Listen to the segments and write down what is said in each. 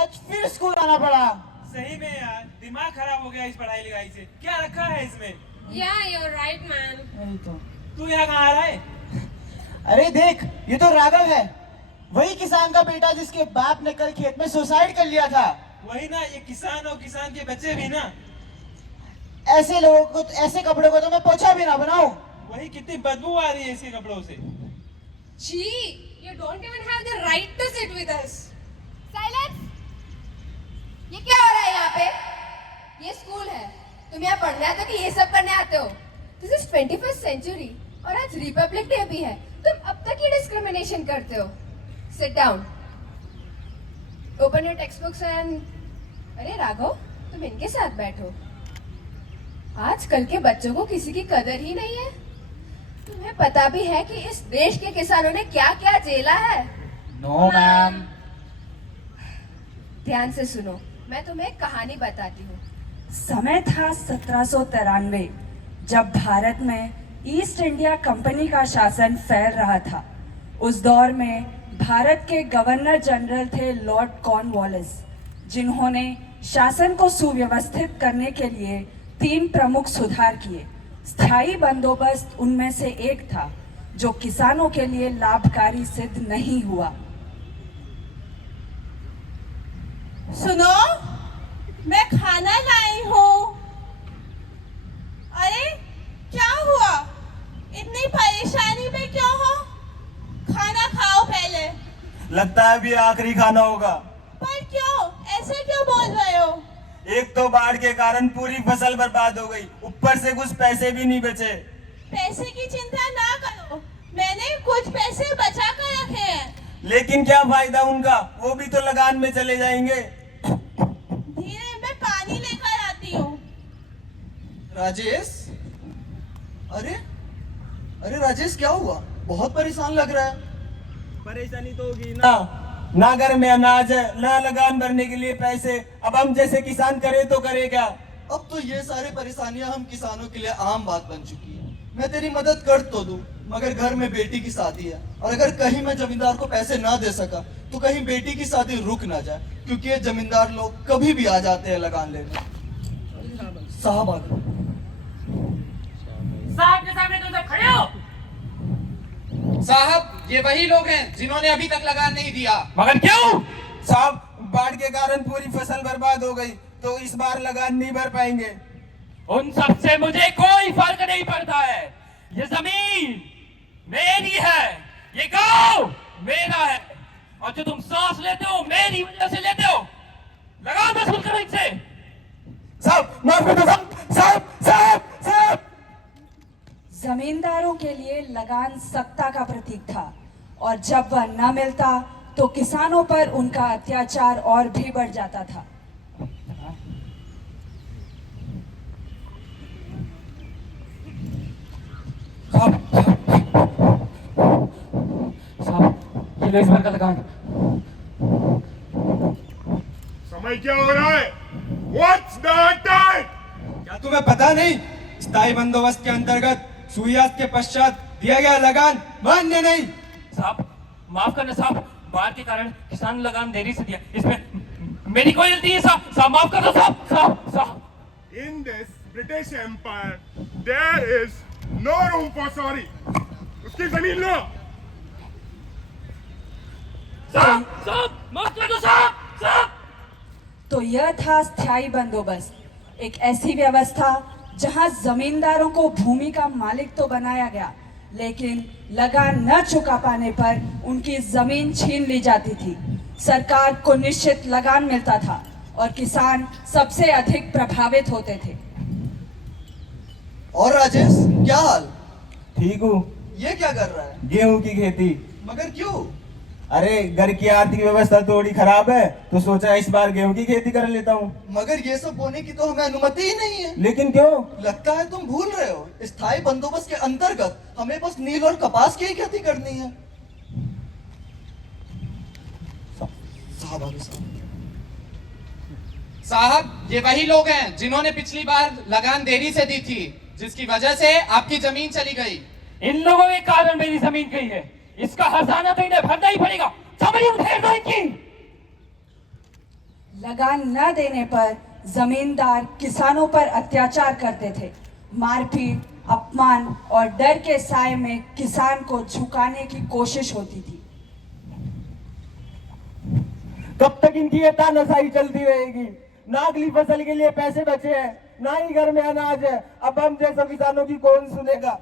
आज फिर स्कूल आना पड़ा। सही में यार दिमाग खराब हो गया इस पढ़ाई लिखाई से। क्या रखा है इसमें? Yeah, you're right, man. वही तो। तू यहाँ कहाँ आ रहा है? अरे देख, ये तो राघव है, वही किसान का बेटा जिसके बाप ने कल खेत में सुसाइड कर लिया था। वही ना, ये किसान और किसान के बच्चे भी ना। ऐसे लोगों को, ऐसे कपड़ों को तो मैं पोछा भी ना बनाऊं। वही कितनी बदबू आ रही है इसके कपड़ों से। Gee, you don't even have the right to sit with us. Silence! ये क्या हो रहा है यहाँ पे? ये स्कूल है। तुम यहाँ पढ़ने आते हो कि ये सब करने आते हो? This is 21st century और आज रिपब्लिक डे भी है। तुम अब तक ये डिस्क्रिमिनेशन करते हो। Sit down. Open your textbooks and अरे राघव, तुम इनके साथ बैठो। आजकल के बच्चों को किसी की कदर ही नहीं है। तुम्हें पता भी है कि इस देश के किसानों ने क्या क्या झेला है? No ma'am. ध्यान से सुनो, मैं तुम्हें एक कहानी बताती हूँ। समय था 1793, जब भारत में ईस्ट इंडिया कंपनी का शासन फैल रहा था। उस दौर में भारत के गवर्नर जनरल थे लॉर्ड कॉर्नवालिस, जिन्होंने शासन को सुव्यवस्थित करने के लिए 3 प्रमुख सुधार किए। स्थायी बंदोबस्त उनमें से एक था, जो किसानों के लिए लाभकारी सिद्ध नहीं हुआ। सुनो, मैं खाना लाई हूँ। अरे क्या हुआ? इतनी परेशानी में क्यों हो? खाना खाओ पहले। लगता है अभी आखिरी खाना होगा। पर क्यों? ऐसे क्यों बोल रहे हो? एक तो बाढ़ के कारण पूरी फसल बर्बाद हो गई, ऊपर से कुछ पैसे भी नहीं बचे। पैसे की चिंता ना करो, मैंने कुछ पैसे बचा कर रखे हैं। लेकिन क्या फायदा उनका, वो भी तो लगान में चले जाएंगे। धीरे, मैं पानी लेकर आती हूँ। राजेश, अरे अरे राजेश, क्या हुआ? बहुत परेशान लग रहा है। परेशानी तो होगी ना घर में अनाज है, ना लगान भरने के लिए पैसे। अब हम जैसे किसान करे तो करे क्या? अब तो ये सारी परेशानियां हम किसानों के लिए आम बात बन चुकी है। मैं तेरी मदद कर तो दूं, मगर घर में बेटी की शादी है, और अगर कहीं मैं जमींदार को पैसे ना दे सका तो कहीं बेटी की शादी रुक ना जाए, क्योंकि ये जमींदार लोग कभी भी आ जाते हैं लगान लेने। साहब आ गए। साहब के सामने तुम सब खड़े हो? साहब, ये वही लोग हैं जिन्होंने अभी तक लगान नहीं दिया। मगर क्यों? साहब, बाढ़ के कारण पूरी फसल बर्बाद हो गई, तो इस बार लगान नहीं भर पाएंगे। उन सब से मुझे कोई फर्क नहीं पड़ता है। ये जमीन मेरी है, ये गांव मेरा है, और जो तुम सांस लेते हो मेरी वजह से लेते हो। लगान वसूल करो इनसे। साहब माफ कर दो साहब, साहब साहब साहब। जमींदारों के लिए लगान सत्ता का प्रतीक था, और जब वह न मिलता तो किसानों पर उनका अत्याचार और भी बढ़ जाता था। साहब, ये लो इस बार का लगान। समय क्या हो रहा है? What's the time? क्या तुम्हें पता नहीं? स्थायी बंदोबस्त के अंतर्गत सूर्यास्त के पश्चात दिया गया लगान मान्य नहीं। साहब माफ करना साहब, बाढ़ के कारण किसान लगान देरी से दिया, इसमें मेरी कोई गलती है साहब। साहब माफ कर दो साहब। साहब साहब। In this British Empire, there is no room for sorry. उसकी जमीन लो। साहब साहब माफ कर दो साहब। साहब। तो यह था स्थायी बंदोबस्त, एक ऐसी व्यवस्था जहां जमींदारों को भूमि का मालिक तो बनाया गया, लेकिन लगान न चुका पाने पर उनकी जमीन छीन ली जाती थी। सरकार को निश्चित लगान मिलता था और किसान सबसे अधिक प्रभावित होते थे। और राजेश, क्या हाल? ठीक हूँ। ये क्या कर रहा है? गेहूं की खेती। मगर क्यों? अरे घर की आर्थिक व्यवस्था थोड़ी खराब है, तो सोचा इस बार गेहूं की खेती कर लेता हूँ। मगर ये सब बोने की तो हमें अनुमति ही नहीं है। लेकिन क्यों? लगता है तुम भूल रहे हो, स्थायी बंदोबस्त के अंतर्गत हमें बस नील और कपास की ही खेती करनी है। साहब आगे साहब। साहब, ये वही लोग हैं जिन्होंने पिछली बार लगान देरी से दी थी, जिसकी वजह से आपकी जमीन चली गई। इन लोगों के कारण मेरी जमीन गई है, इसका हर्जाना तो इन्हें भरना ही पड़ेगा। समझ उठेर दो इनकी। लगान न देने पर जमींदार किसानों पर अत्याचार करते थे। मारपीट, अपमान और डर के साए में किसान को झुकाने की कोशिश होती थी। कब तक इनकी ये तानाशाही चलती रहेगी? ना अगली फसल के लिए पैसे बचे हैं, ना ही घर में अनाज है। अब हम जैसे किसानों की कौन सुनेगा?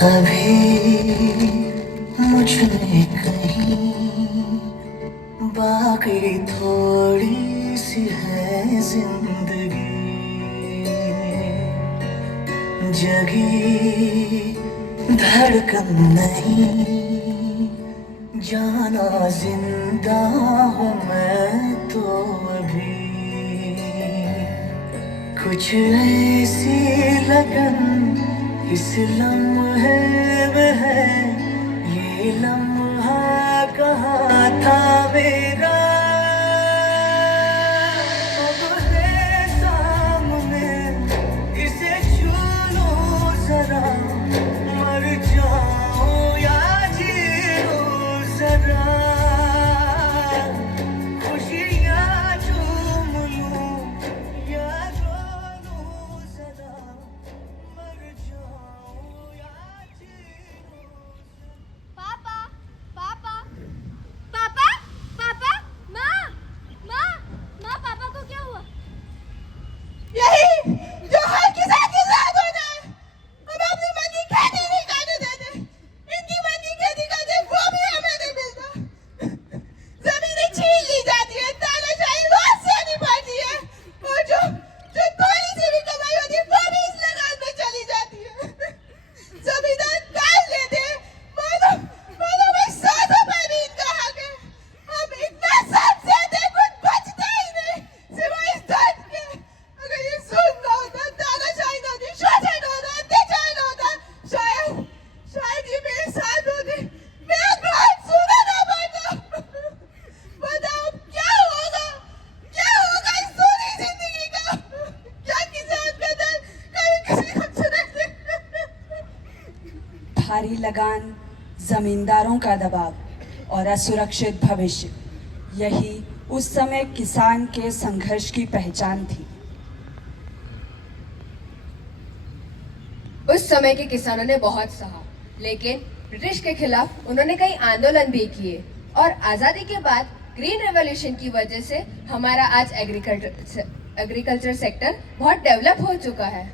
अभी मुझमें कहीं बाकी थोड़ी सी है जिंदगी, जगी धड़कन नहीं, जाना जिंदा हूँ मैं तो अभी। कुछ ऐसी लगन इस लम्हे में है, ये लम्हा कहाँ था मेरा, अब है सामने, इसे छू लो जरा, मर जाओ या जी लो जरा, खुशियाँ झूम लूं या रो लूं जरा, मर जाओ या जी लो। पापा पापा पापा पापा, माँ माँ माँ, पापा को क्या हुआ? यही जो हर किसान के साथ होता है। हम अपनी मन की खेती नहीं करने देते, इनकी मन की खेती करते वो भी हमें नहीं मिलता। जमीनें छीन ली जाती है, तानाशाही रोज सहनी पड़ती है, और जो जो थोड़ी सी भी कमाई होती है वो भी इस लगान में चली जाती है। जमींदार काट लेते हैं, मानो भाई 100 रुपए भी इनका हक है। हम इतना सब सहते हैं, कुछ बचता ही नहीं सिवाय इस दर्द के। अगर ये सुन होता, तानाशाही न होती, शोषण होता, अत्याचार न होता, शायद ये मेरे साथ होते, मेरा घर सुना ना पड़ता। बताओ क्या होगा इस सोनी जिंदगी का? क्या किसान का दर्द कभी किसी को सुना? भारी लगान, जमींदारों का दबाव और असुरक्षित भविष्य, यही उस समय किसान के संघर्ष की पहचान थी। उस समय के किसानों ने बहुत सहा, लेकिन ब्रिटिश के खिलाफ उन्होंने कई आंदोलन भी किए, और आज़ादी के बाद ग्रीन रेवोल्यूशन की वजह से हमारा आज एग्रीकल्चर सेक्टर बहुत डेवलप हो चुका है।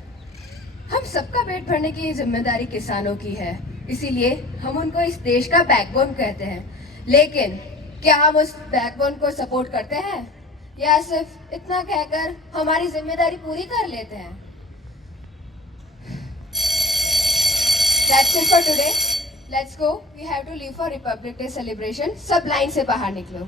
हम सबका पेट भरने की जिम्मेदारी किसानों की है, इसीलिए हम उनको इस देश का बैकबोन कहते हैं। लेकिन क्या हम उस बैकबोन को सपोर्ट करते हैं, या सिर्फ इतना कहकर हमारी जिम्मेदारी पूरी कर लेते हैं? That's it for today. Let's go. We have to leave for Republic Day celebration. सब लाइन से बाहर निकलो।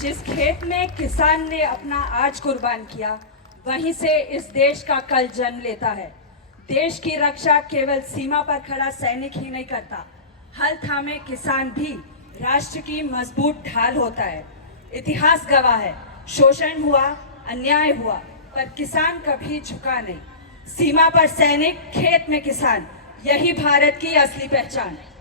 जिस खेत में किसान ने अपना आज कुर्बान किया, वहीं से इस देश का कल जन्म लेता है। देश की रक्षा केवल सीमा पर खड़ा सैनिक ही नहीं करता, हल थामे किसान भी राष्ट्र की मजबूत ढाल होता है। इतिहास गवाह है, शोषण हुआ, अन्याय हुआ, पर किसान कभी झुका नहीं। सीमा पर सैनिक, खेत में किसान, यही भारत की असली पहचान है।